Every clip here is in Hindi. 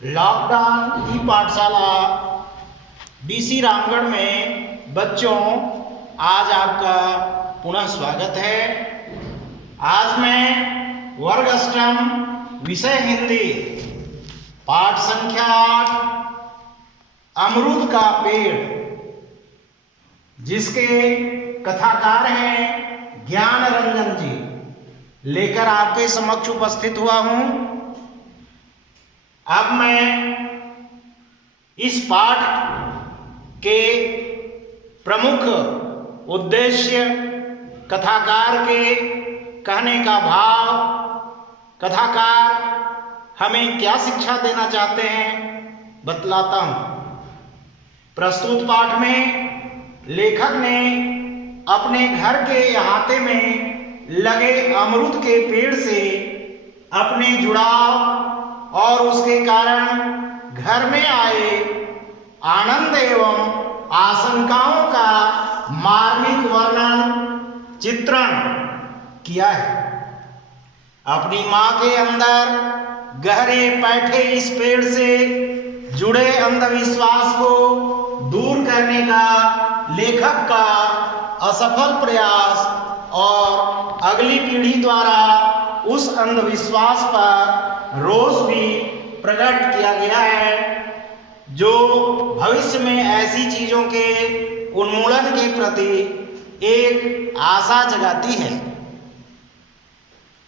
लॉकडाउन ई पाठशाला डीसी रामगढ़ में बच्चों, आज आपका पुनः स्वागत है। आज मैं वर्ग अष्टम विषय हिंदी पाठ संख्या 8 अमरूद का पेड़, जिसके कथाकार हैं ज्ञान रंजन जी, लेकर आपके समक्ष उपस्थित हुआ हूं। अब मैं इस पाठ के प्रमुख उद्देश्य, कथाकार के कहने का भाव, कथाकार हमें क्या शिक्षा देना चाहते हैं बतलाता हूँ। प्रस्तुत पाठ में लेखक ने अपने घर के अहाते में लगे अमरूद के पेड़ से अपने जुड़ाव और उसके कारण घर में आए आनंद एवं आशंकाओं का मार्मिक वर्णन, चित्रण किया है। अपनी मां के अंदर गहरे बैठे इस पेड़ से जुड़े अंधविश्वास को दूर करने का लेखक का असफल प्रयास और अगली पीढ़ी द्वारा उस अंधविश्वास पर रोष भी प्रकट किया गया है, जो भविष्य में ऐसी चीजों के उन्मूलन के प्रति एक आशा जगाती है।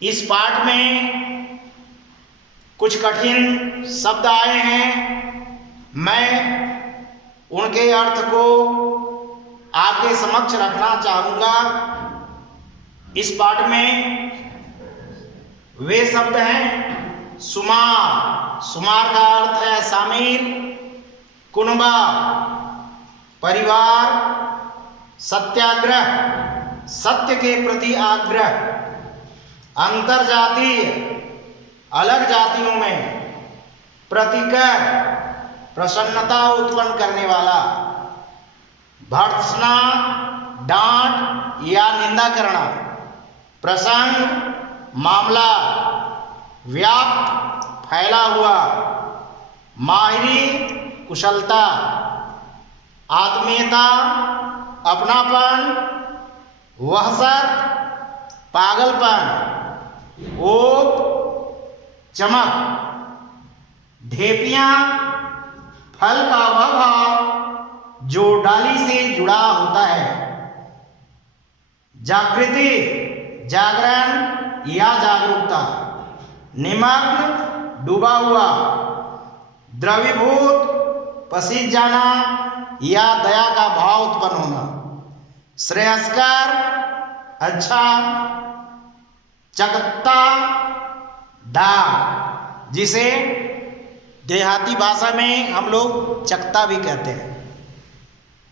इस पाठ में कुछ कठिन शब्द आए हैं, मैं उनके अर्थ को आपके समक्ष रखना चाहूंगा। इस पाठ में वे शब्द हैं सुमार, सुमार का अर्थ है शामिल, कुनबा परिवार, सत्याग्रह सत्य के प्रति आग्रह, अंतरजातीय अलग जातियों में, प्रतिकर प्रसन्नता उत्पन्न करने वाला, भर्त्सना डांट या निंदा करना, प्रसंग मामला, व्याप्त फैला हुआ, माहिरी कुशलता, आत्मीयता अपनापन, वहशत पागलपन, ओप चमक, ढेपियां फल का वह भाव जो डाली से जुड़ा होता है, जागृति जागरण या जागरूकता, निमग्न डूबा हुआ, द्रवीभूत पसीज जाना या दया का भाव उत्पन्न होना, श्रेयस्कर अच्छा, चकत्ता दाग, जिसे देहाती भाषा में हम लोग चकता भी कहते हैं,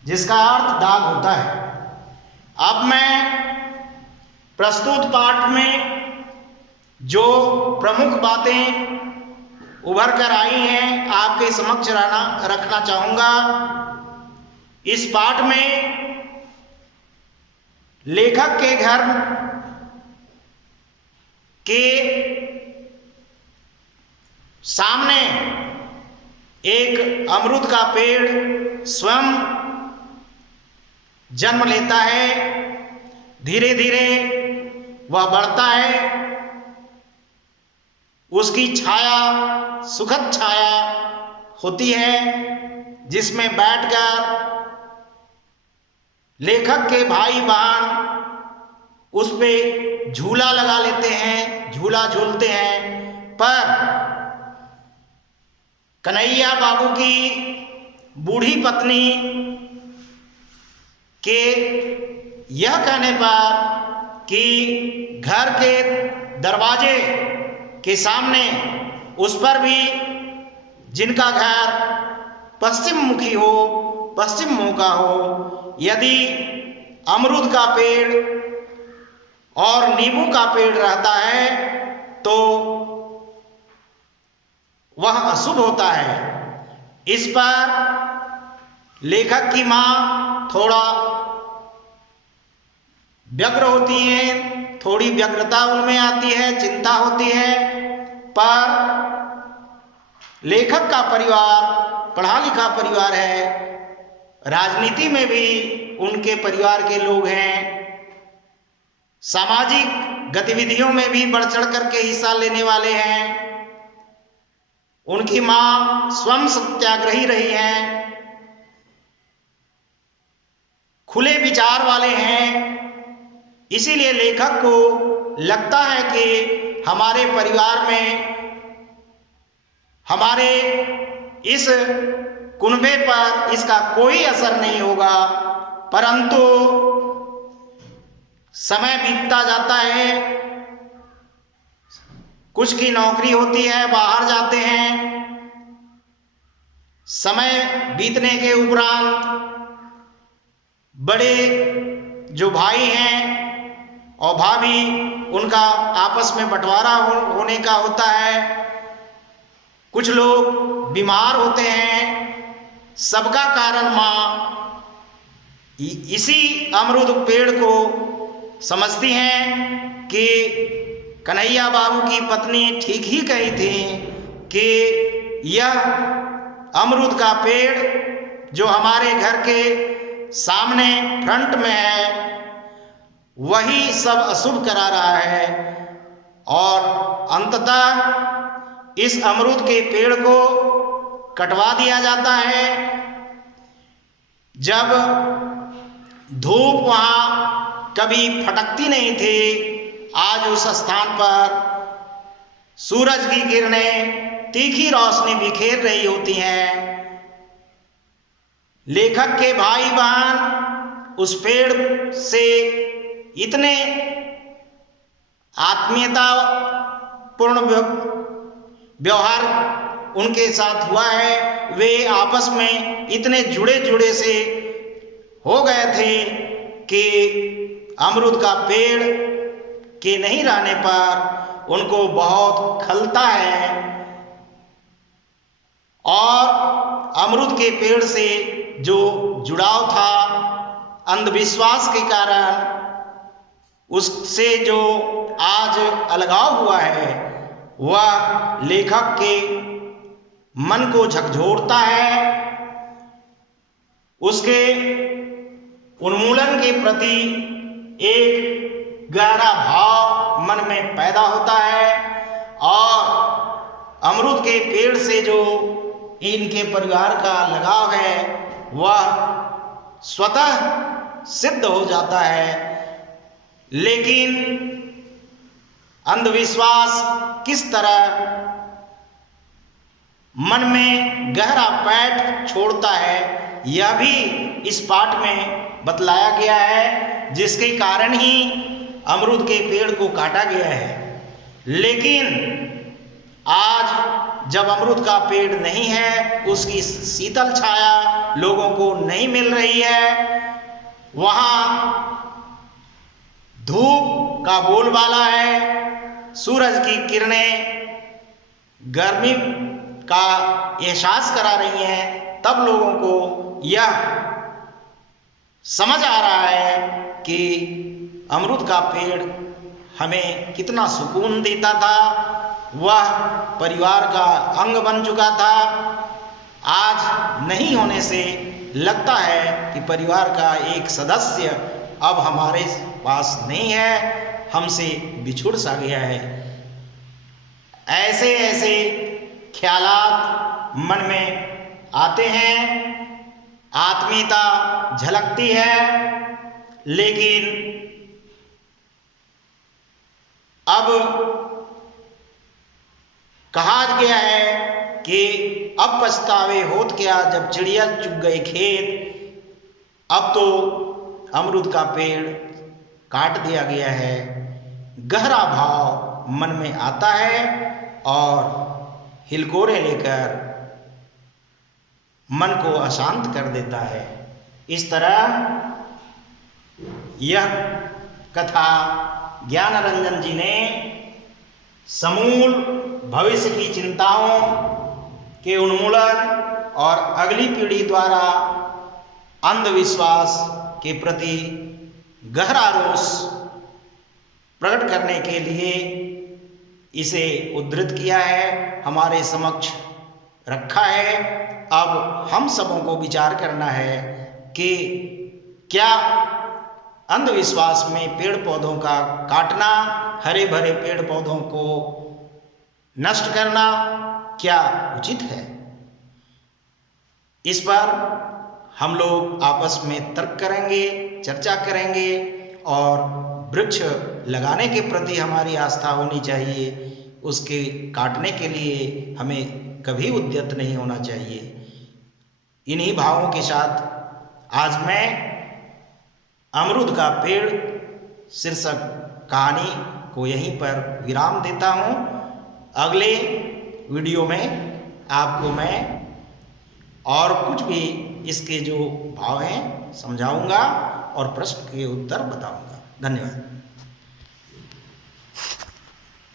जिसका अर्थ दाग होता है। अब मैं प्रस्तुत पाठ में जो प्रमुख बातें उभर कर आई हैं आपके समक्ष रखना चाहूंगा। इस पाठ में लेखक के घर के सामने एक अमरूद का पेड़ स्वयं जन्म लेता है, धीरे धीरे वह बढ़ता है, उसकी छाया सुखद छाया होती है, जिसमें बैठकर लेखक के भाई बहन उस पे झूला लगा लेते हैं, झूला झूलते हैं। पर कन्हैया बाबू की बूढ़ी पत्नी के यह कहने पर कि घर के दरवाजे के सामने उस पर भी, जिनका घर पश्चिम मुखी हो, पश्चिम मुंह का हो, यदि अमरूद का पेड़ और नींबू का पेड़ रहता है तो वह अशुभ होता है। इस पर लेखक की मां थोड़ा व्यग्र होती है, थोड़ी व्यग्रता उनमें आती है, चिंता होती है, पर लेखक का परिवार पढ़ा लिखा परिवार है, राजनीति में भी उनके परिवार के लोग हैं, सामाजिक गतिविधियों में भी बढ़ चढ़ करके हिस्सा लेने वाले हैं। उनकी मां स्वयं सत्याग्रही रही हैं, खुले विचार वाले हैं। इसीलिए लेखक को लगता है कि हमारे परिवार में, हमारे इस कुनबे पर इसका कोई असर नहीं होगा। परंतु समय बीतता जाता है, कुछ की नौकरी होती है, बाहर जाते हैं। समय बीतने के उपरांत बड़े जो भाई हैं और भाभी, उनका आपस में बंटवारा होने का होता है। कुछ लोग बीमार होते हैं। सबका कारण माँ इसी अमरूद पेड़ को समझती हैं कि कन्हैया बाबू की पत्नी ठीक ही कही थी कि यह अमरूद का पेड़ जो हमारे घर के सामने फ्रंट में है, वही सब अशुभ करा रहा है। और अंततः इस अमरूद के पेड़ को कटवा दिया जाता है। जब धूप वहाँ कभी फटकती नहीं थी, आज उस स्थान पर सूरज की किरणें तीखी रोशनी बिखेर रही होती हैं। लेखक के भाई बहन उस पेड़ से इतने आत्मीयता पूर्ण व्यवहार उनके साथ हुआ है, वे आपस में इतने जुड़े से हो गए थे कि अमरूद का पेड़ के नहीं रहने पर उनको बहुत खलता है। और अमरूद के पेड़ से जो जुड़ाव था अंधविश्वास के कारण, उससे जो आज अलगाव हुआ है, वह लेखक के मन को झकझोरता है। उसके उन्मूलन के प्रति एक गहरा भाव मन में पैदा होता है। और अमरूद के पेड़ से जो इनके परिवार का लगाव है, वह स्वतः सिद्ध हो जाता है। लेकिन अंधविश्वास किस तरह मन में गहरा पैठ छोड़ता है, यह भी इस पाठ में बतलाया गया है, जिसके कारण ही अमरूद के पेड़ को काटा गया है। लेकिन आज जब अमरूद का पेड़ नहीं है, उसकी शीतल छाया लोगों को नहीं मिल रही है, वहाँ धूप का बोलबाला है, सूरज की किरणें गर्मी का एहसास करा रही हैं, तब लोगों को यह समझ आ रहा है कि अमरूद का पेड़ हमें कितना सुकून देता था, वह परिवार का अंग बन चुका था। आज नहीं होने से लगता है कि परिवार का एक सदस्य अब हमारे पास नहीं है, हमसे बिछुड़ सा गया है। ऐसे ऐसे ख्यालात मन में आते हैं, आत्मीयता झलकती है। लेकिन अब कहा गया है कि अब पछतावे होत क्या जब चिड़िया चुग गए खेत। अब तो अमरूद का पेड़ काट दिया गया है। गहरा भाव मन में आता है और हिलकोरे लेकर मन को अशांत कर देता है। इस तरह यह कथा ज्ञानरंजन जी ने समूल भविष्य की चिंताओं के उन्मूलन और अगली पीढ़ी द्वारा अंधविश्वास के प्रति गहरा रोष प्रकट करने के लिए इसे उद्धृत किया है, हमारे समक्ष रखा है। अब हम सबों को विचार करना है कि क्या अंधविश्वास में पेड़ पौधों का काटना, हरे भरे पेड़ पौधों को नष्ट करना क्या उचित है। इस पर हम लोग आपस में तर्क करेंगे, चर्चा करेंगे और वृक्ष लगाने के प्रति हमारी आस्था होनी चाहिए। उसके काटने के लिए हमें कभी उद्यत नहीं होना चाहिए। इन्हीं भावों के साथ आज मैं अमरूद का पेड़ शीर्षक कहानी को यहीं पर विराम देता हूँ। अगले वीडियो में आपको मैं और कुछ भी इसके जो भाव हैं समझाऊंगा और प्रश्न के उत्तर बताऊंगा। धन्यवाद।